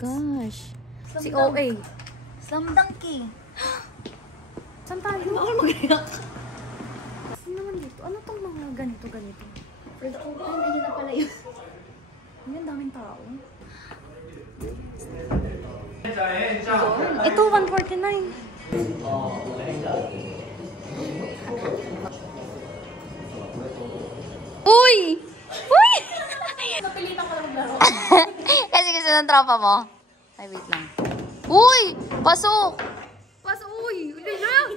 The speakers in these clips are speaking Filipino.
gosh. Si OA. Slam Donkey. Saan tayo? Ako mag-react. Ano naman dito? Ano tong mga ganito? For the open, ayun na pala yun. Ang daming tao. Ito, 149. Uy! Uy! Napilitan ko lang laro. Kasi gusto ng tropa mo. Ay, wait lang. Uy! Pasok! Pasok! Uy! Uy lang!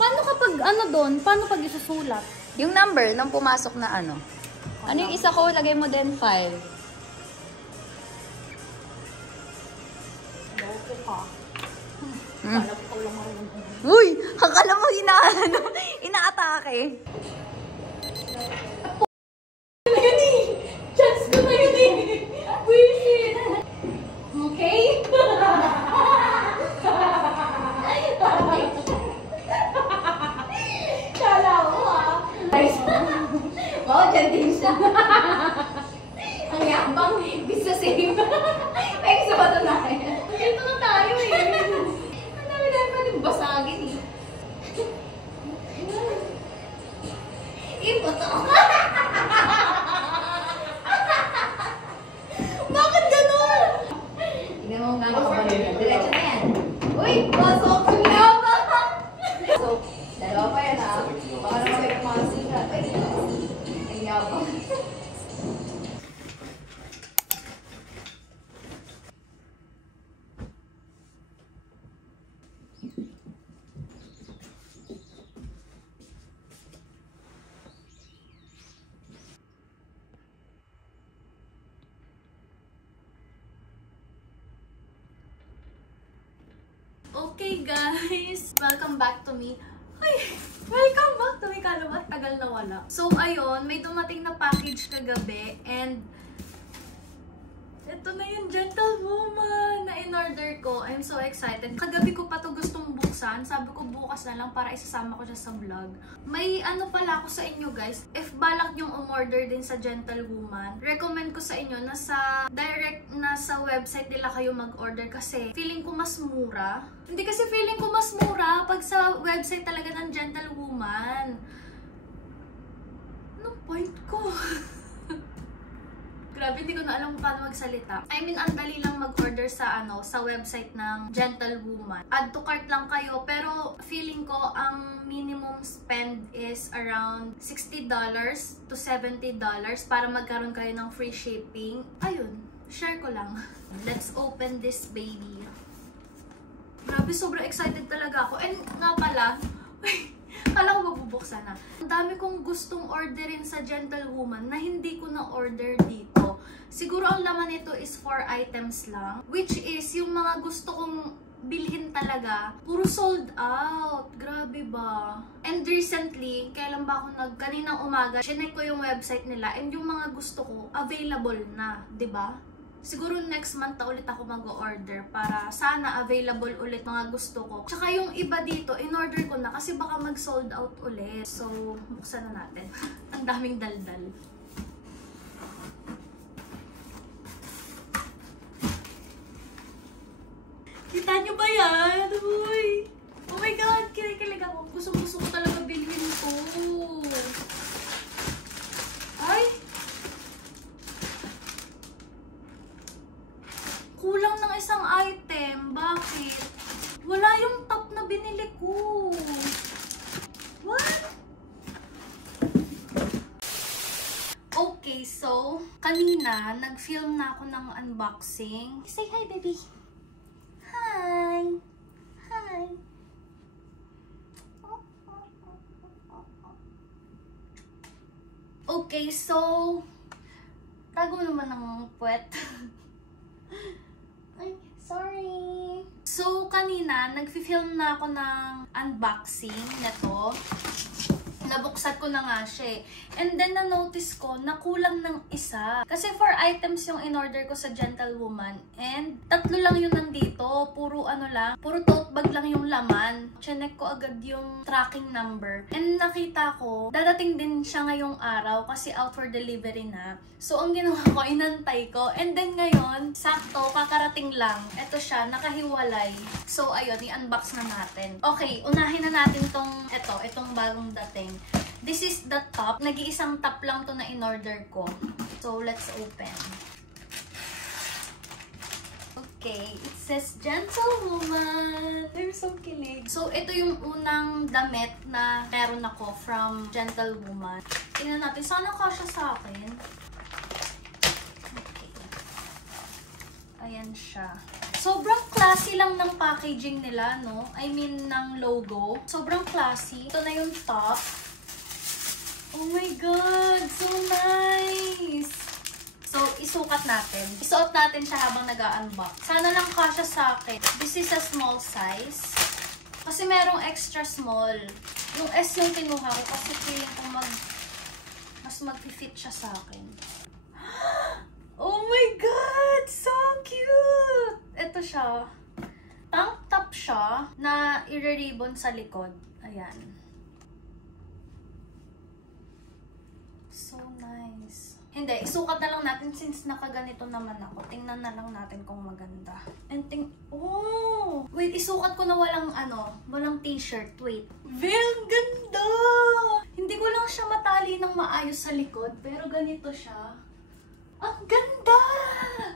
Paano kapag ano doon? Paano pag isusulat? Yung number nung pumasok na ano. Ano yung isa ko? Lagay mo din 5. Loko ka. Kala ko lang marunong. Uy! Akala mo inaatake. Ano yun eh? Chance ko na yun eh. Bullshit. Okay? Kala ko ah. Wow, dyan din siya. Ang yabang, bisa same. May gusto ba ito na? Ganito na tayo eh. Ang dami-dami pa din basagin eh. Iba to. Bakit ganun? Tingnan mo nga makabalin. Diretso na yan. Uy, pasok ang yabang. So, dalawa pa yan ah. Baka naman may kumasikat. Ay, ang yabang. Okay guys, welcome back to me. Ay, welcome back to me. Kala ba tagal na wala. So ayun, may dumating na package kagabi and ito na yung Gentlewoman na in-order ko. I'm so excited. Kagabi ko pa to gustong buksan. Sabi ko bukas na lang para isasama ko siya sa vlog. May ano pala ako sa inyo guys. If balak nyong umorder din sa Gentlewoman, recommend ko sa inyo na sa direct na sa website nila kayo mag-order kasi feeling ko mas mura. Hindi kasi feeling ko mas mura pag sa website talaga ng Gentlewoman. Anong point ko? Grabe, hindi ko na alam kung paano magsalita. I mean, ang dali lang mag-order sa sa website ng Gentlewoman. Add to cart lang kayo, pero feeling ko ang minimum spend is around $60 to $70 para magkaroon kayo ng free shipping. Ayun, share ko lang. Let's open this baby. Grabe, sobrang excited talaga ako. And nga pala, kala ko mabubuksan na. Ang dami kong gustong orderin sa Gentlewoman na hindi ko na-order dito. Siguro ang laman nito is 4 items lang. Which is, yung mga gusto kong bilhin talaga, puro sold out. Grabe ba? And recently, kailan ba ako kaninang umaga, chinek ko yung website nila and yung mga gusto ko, available na. 'Di ba? Siguro next month na ulit ako mag-order para sana available ulit mga gusto ko. Tsaka yung iba dito, in-order ko na kasi baka mag-sold out ulit. So, buksan na natin. Ang daming daldal. Kita nyo ba yan? Uy! Oh my God! Kinikilig ako. Gusto ko talaga bilhin to. Ay! Kulang ng isang item. Bakit? Wala yung top na binili ko. What? Okay, so, kanina, nag-film na ako ng unboxing. Say hi, baby. Hi. Hi. Okay, so, tago naman ng puwet. Ay, sorry. So, kanina, nag-film na ako ng unboxing na to. nabuksan ko na nga siya. And then, na-notice ko na kulang ng isa. Kasi 4 items yung in-order ko sa Gentlewoman. And 3 lang yun nandito. Puro tote bag lang yung laman. Chinek ko agad yung tracking number. And nakita ko, dadating din siya ngayong araw kasi out for delivery na. So, ang ginawa ko, inantay ko. And then ngayon, sakto, kakarating lang. Ito siya, nakahiwalay. So, ayun, i-unbox na natin. Okay, unahin na natin itong bagong dating. This is the top. Nag-iisang top lang to na in-order ko. So, let's open. Okay, it says Gentlewoman. I'm so kilig. So, ito yung unang damit na meron ako from Gentlewoman. Tingnan natin. Sana kasya sa akin. Okay. Ayan siya. Sobrang classy lang ng packaging nila, no? I mean, ng logo. Sobrang classy. Ito na yung top. Oh my God! So nice! So, isukat natin. Isuot natin siya habang nag-unbox. Sana lang kasya sa akin. This is a small size. Kasi merong extra small. Yung S yung kinuha ko kasi feeling ko mas mag-fit siya sa akin. Oh my God! So cute! Ito siya. Tank top siya na i-ribbon sa likod. Ayan. So nice. Hindi, isukat na lang natin since nakaganito naman ako. Tingnan na lang natin kung maganda. And oh! Wait, isukat ko na walang t-shirt. Wait. Ang ganda! Hindi ko lang siya matali ng maayos sa likod, pero ganito siya. Ang ganda!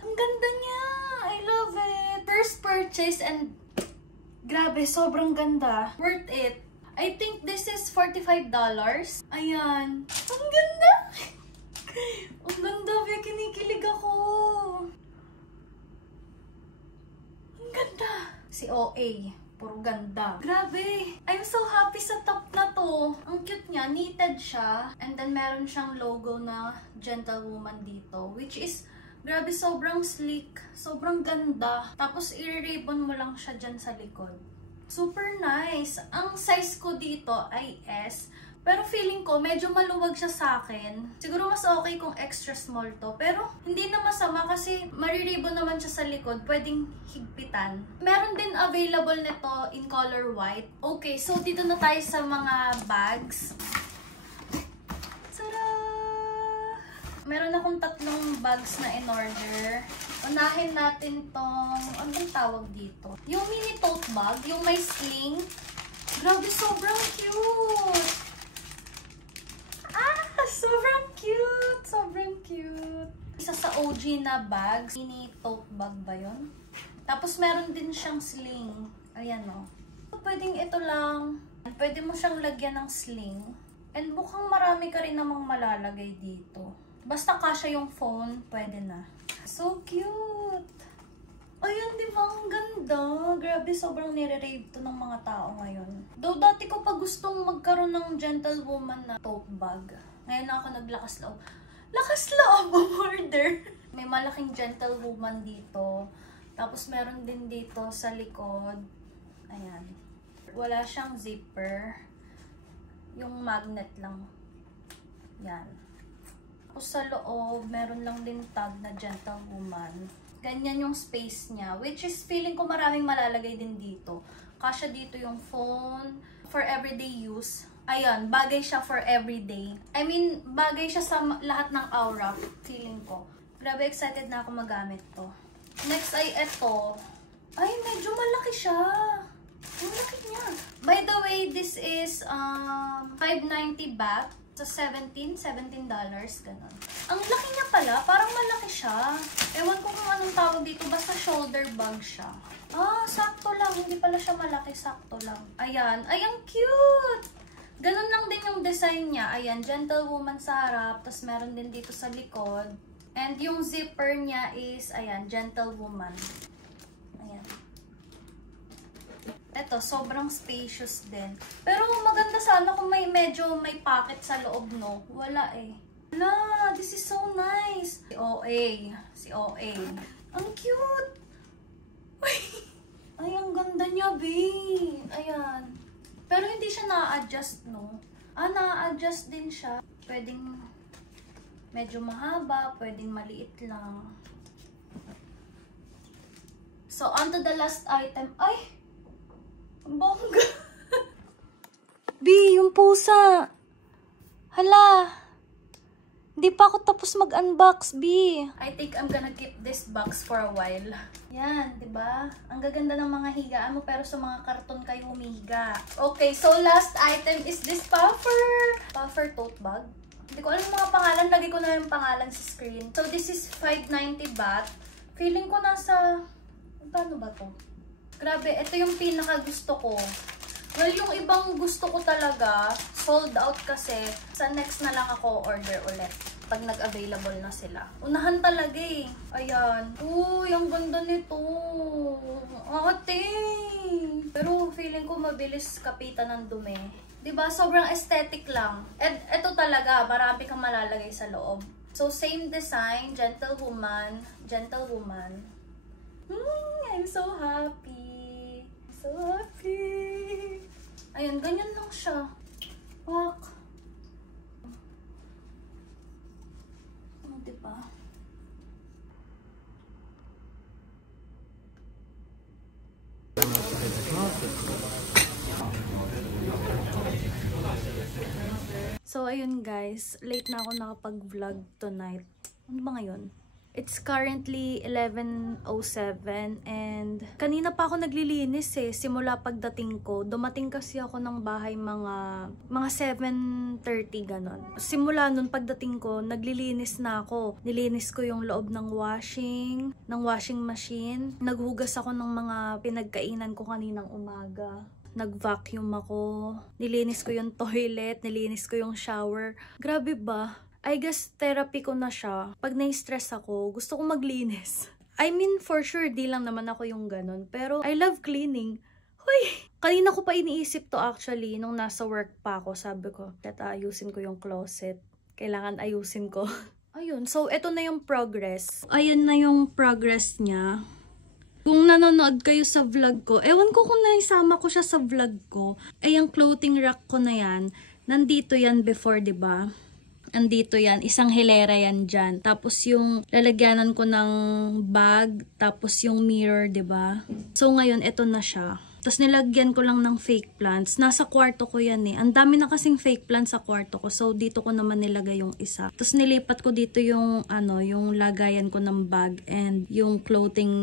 Ang ganda niya! I love it! First purchase and grabe, sobrang ganda. Worth it. I think this is $45. Ayan. Ang ganda! Ang ganda, Bea. Kinikilig ako. Ang ganda. Si OA. Puro ganda. Grabe. I'm so happy sa top na to. Ang cute niya. Knitted siya. And then meron siyang logo na Gentlewoman dito. Which is, grabe, sobrang sleek. Sobrang ganda. Tapos, i-ribbon mo lang siya dyan sa likod. Super nice. Ang size ko dito ay S. Pero feeling ko, medyo maluwag siya sa akin. Siguro mas okay kung extra small to. Pero hindi na masama kasi mariribon naman siya sa likod. Pwedeng higpitan. Meron din available nito in color white. Okay, so dito na tayo sa mga bags. Tada! Meron akong 3 bags na in order. Unahin natin tong, anong tawag dito? Yung mini tote bag, yung may sling. Grabe, sobrang cute! Sobrang cute! Sobrang cute! Isa sa OG na bags. Mini tote bag ba yun? Tapos meron din siyang sling. Ayan o. Pwedeng ito lang. Pwede mo siyang lagyan ng sling. And mukhang marami ka rin namang malalagay dito. Basta kasya yung phone, pwede na. So cute! Ayun, di ba? Ang ganda. Grabe, sobrang nire-rave to ng mga tao ngayon. Though dati ko pa gustong magkaroon ng Gentlewoman na tote bag. Ngayon ako naglakas loob. Lakas loob order! May malaking Gentlewoman dito. Tapos meron din dito sa likod. Ayan. Wala siyang zipper. Yung magnet lang. Yan. Tapos sa loob, meron lang din tag na Gentlewoman. Ganyan yung space niya. Which is, feeling ko maraming malalagay din dito. Kasya dito yung phone. For everyday use. Ayun, bagay siya for everyday. I mean, bagay siya sa lahat ng aura. Feeling ko. Grabe, excited na ako magamit to. Next ay ito. Ay, medyo malaki siya. Ang laki niya. By the way, this is $5.90 baht. Sa $17 ganon. Ang laki niya pala, parang malaki siya. Ewan ko kung anong tawag dito, basta shoulder bag siya. Ah, sakto lang. Hindi pala siya malaki, sakto lang. Ayan. Ay, ang cute! Ganon lang din yung design niya. Ayan, Gentlewoman sa harap. Tapos meron din dito sa likod. And yung zipper niya is, ayan, Gentlewoman. Ayan. Ito, sobrang spacious din. Pero maganda sana kung medyo may pocket sa loob, no? Wala eh. Wala, this is so nice. Si OA. Si OA. Ang cute! Ay, ang ganda niya, babe. Ayan. Pero hindi siya na-adjust, no? Na-adjust din siya. Pwedeng medyo mahaba, pwedeng maliit lang. So, on to the last item. Ay! Bongga! B, yung pusa. Hala. Hindi pa ako tapos mag-unbox, B. I think I'm gonna keep this box for a while. Yan, di ba? Ang gaganda ng mga higaan mo, pero sa mga karton kayo humihiga. Okay, so last item is this puffer. Puffer tote bag. Hindi ko alam yung mga pangalan. Lagay ko na yung pangalan sa screen. So, this is 590 baht. Feeling ko nasa... Paano ba to? Grabe, ito yung pinaka gusto ko. Well, yung ibang gusto ko talaga, sold out kasi. Sa next na lang ako order ulit. Pag nag-available na sila. Unahan talaga eh. Ayan. Uy, ang ganda nito. Ate! Pero feeling ko mabilis kapitan ng dumi. Diba? Sobrang aesthetic lang. At ito talaga, marami kang malalagay sa loob. So, same design. Gentlewoman. Gentlewoman. I'm so happy. So happy. Ayun, ganyan lang siya. Wak. Diba? So, ayun guys. Late na ako nakapag-vlog tonight. Ano ba ngayon? It's currently 11:07 and kanina pa ako naglilinis eh, simula pagdating ko. Dumating kasi ako ng bahay mga 7:30 ganon. Simula nun pagdating ko, naglilinis na ako. Nilinis ko yung loob ng washing machine. Naghugas ako ng mga pinagkainan ko kaninang umaga. Nag-vacuum ako. Nilinis ko yung toilet, nilinis ko yung shower. Grabe ba? I guess therapy ko na siya. Pag na-stress ako, gusto ko maglinis. I mean, for sure, di lang naman ako yung ganun. Pero I love cleaning. Hoy! Kanina ko pa iniisip to actually, nung nasa work pa ako. Sabi ko, ayusin ko yung closet. Kailangan ayusin ko. Ayun, so ito na yung progress. Ayun na yung progress niya. Kung nanonood kayo sa vlog ko, ewan ko kung naisama ko siya sa vlog ko. Yung clothing rack ko na yan, nandito yan before, diba? Andito yan, isang hilera yan dyan. Tapos yung lalagyanan ko ng bag, tapos yung mirror, 'di ba? So ngayon, ito na siya. Tapos nilagyan ko lang ng fake plants. Nasa kwarto ko yan eh. Ang dami na kasing fake plants sa kwarto ko. So dito ko naman nilagay yung isa. Tapos nilipat ko dito yung yung lagayan ko ng bag and yung clothing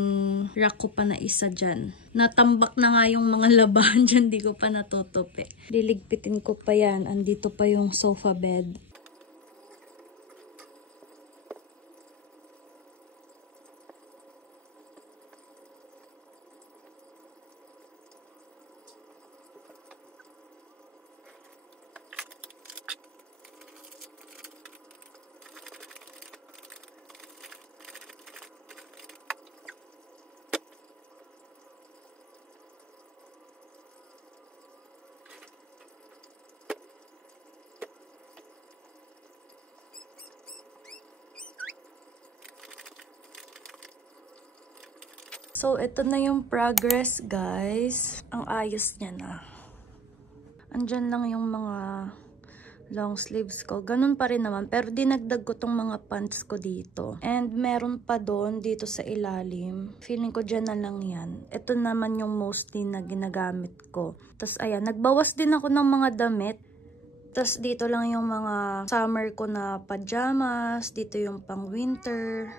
rack ko pa na isa dyan. Natambak na nga yung mga labahan dyan, di ko pa natutupi. Liligpitin ko pa yan. Andito pa yung sofa bed. So, ito na yung progress, guys. Ang ayos niya na. Andyan lang yung mga long sleeves ko. Ganun pa rin naman. Pero dinagdag ko tong mga pants ko dito. And meron pa doon dito sa ilalim. Feeling ko dyan na lang yan. Ito naman yung mostly na ginagamit ko. Tapos, ayan. Nagbawas din ako ng mga damit. Tapos, dito lang yung mga summer ko na pajamas. Dito yung pang winter.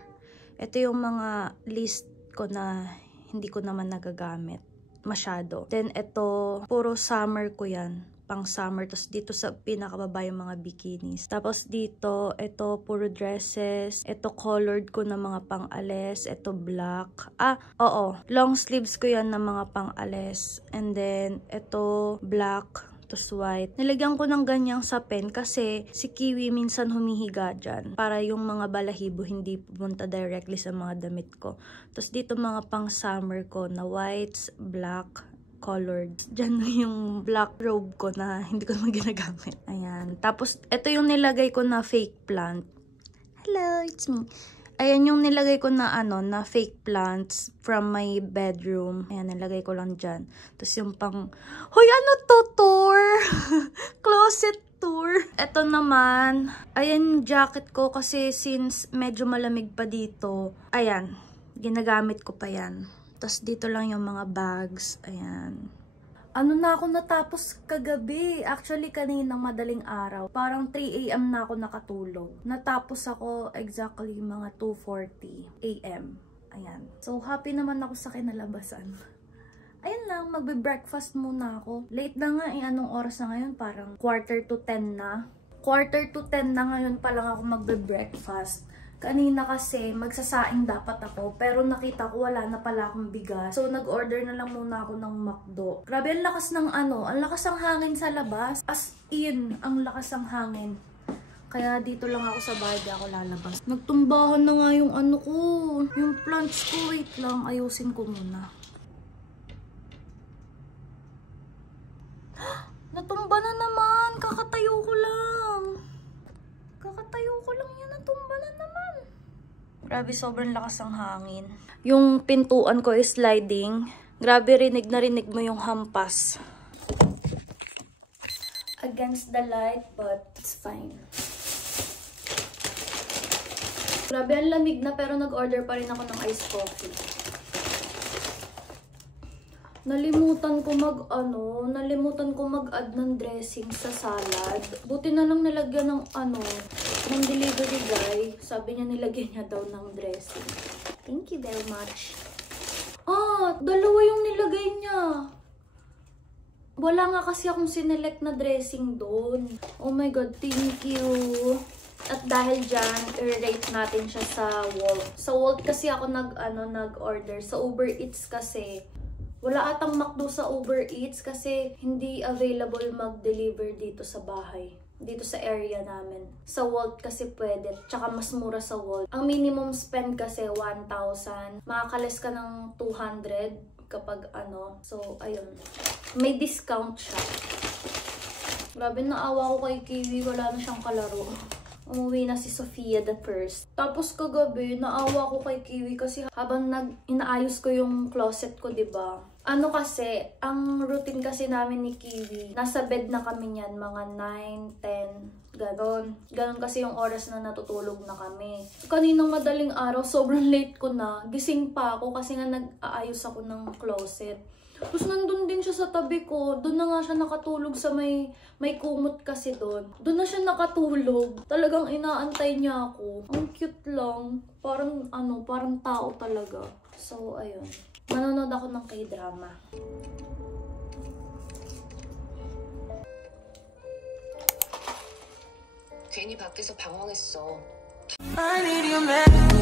Ito yung mga list ko na hindi ko naman nagagamit masyado. Then ito, puro summer ko yan. Pang summer. Tapos dito sa pinakababa yung mga bikinis. Tapos dito, ito puro dresses. Ito colored ko na mga pang-ales. Ito black. Oo. Long sleeves ko yan na mga pang-ales. And then, ito black. White. Nilagyan ko ng ganyang sapin kasi si Kiwi minsan humihiga dyan para yung mga balahibo hindi pumunta directly sa mga damit ko. Tapos dito mga pang summer ko na whites, black, colored. Dyan yung black robe ko na hindi ko naman ginagamit. Ayan. Tapos ito yung nilagay ko na fake plant. Hello, it's me. Ayan yung nilagay ko na na fake plants from my bedroom. Ayan, nilagay ko lang dyan. Tapos yung pang, hoy, ano to, tour? Closet tour. Ito naman, ayan yung jacket ko kasi since medyo malamig pa dito, ayan, ginagamit ko pa yan. Tapos dito lang yung mga bags, ayan. Ano na ako natapos kagabi? Actually, kaninang madaling araw. Parang 3 AM na ako nakatulog. Natapos ako exactly mga 2:40 AM. Ayan. So, happy naman ako sa kinalabasan. Ayun lang, magbe-breakfast muna ako. Late na nga eh, anong oras na ngayon? Parang 9:45 na. 9:45 na ngayon pa lang ako magbe-breakfast. Kanina kasi, magsasaing dapat ako, pero nakita ko wala na pala akong bigas. So, nag-order na lang muna ako ng McDo. Grabe, ang lakas ng ang lakas ng hangin sa labas. As in, ang lakas ng hangin. Kaya dito lang ako sa bahay, di ako lalabas. Nagtumbahan na nga yung ano ko, yung plants ko. Wait lang, ayusin ko muna. Natumba na naman, kakatayo ko lang. Kakatayo ko lang yan, natumba na naman. Grabe, sobrang lakas ng hangin. Yung pintuan ko is sliding. Grabe, rinig na rinig mo yung hampas. Against the light, but it's fine. Grabe, ang lamig na pero nag-order pa rin ako ng iced coffee. Nalimutan ko mag-add ng dressing sa salad. Buti na lang nilagyan ng ng delivery guy. Sabi niya nilagyan niya daw ng dressing. Thank you very much. Dalawa yung nilagay niya. Wala nga kasi akong sinelect na dressing doon. Oh my God, thank you. At dahil dyan, i-rate natin siya sa Wolt. Sa Wolt kasi ako nag-order. Sa Uber Eats kasi, wala atang McDo sa Uber Eats kasi hindi available mag-deliver dito sa bahay. Dito sa area namin. Sa Wolt kasi pwede. Tsaka mas mura sa Wolt. Ang minimum spend kasi 1,000. Makakalis ka ng 200 kapag So, ayun. May discount siya. Grabe, naawa ko kay Kiwi. Wala na siyang kalaro. Umuwi na si Sofia the first. Tapos kagabi, naawa ko kay Kiwi kasi habang inaayos ko yung closet ko, diba? Kasi, ang routine kasi namin ni Kiwi, nasa bed na kami niyan, mga 9, 10, ganon. Ganon kasi yung oras na natutulog na kami. Kaninang madaling araw, sobrang late ko na. Gising pa ako kasi nga nag-aayos ako ng closet. Tapos nandun din siya sa tabi ko. Doon na nga siya nakatulog sa may kumot kasi doon. Doon na siya nakatulog. Talagang inaantay niya ako. Ang cute lang. Parang parang tao talaga. So, ayun. Manonood ako ng K-drama. 괜히 밖에서 방황했어. I need you, man.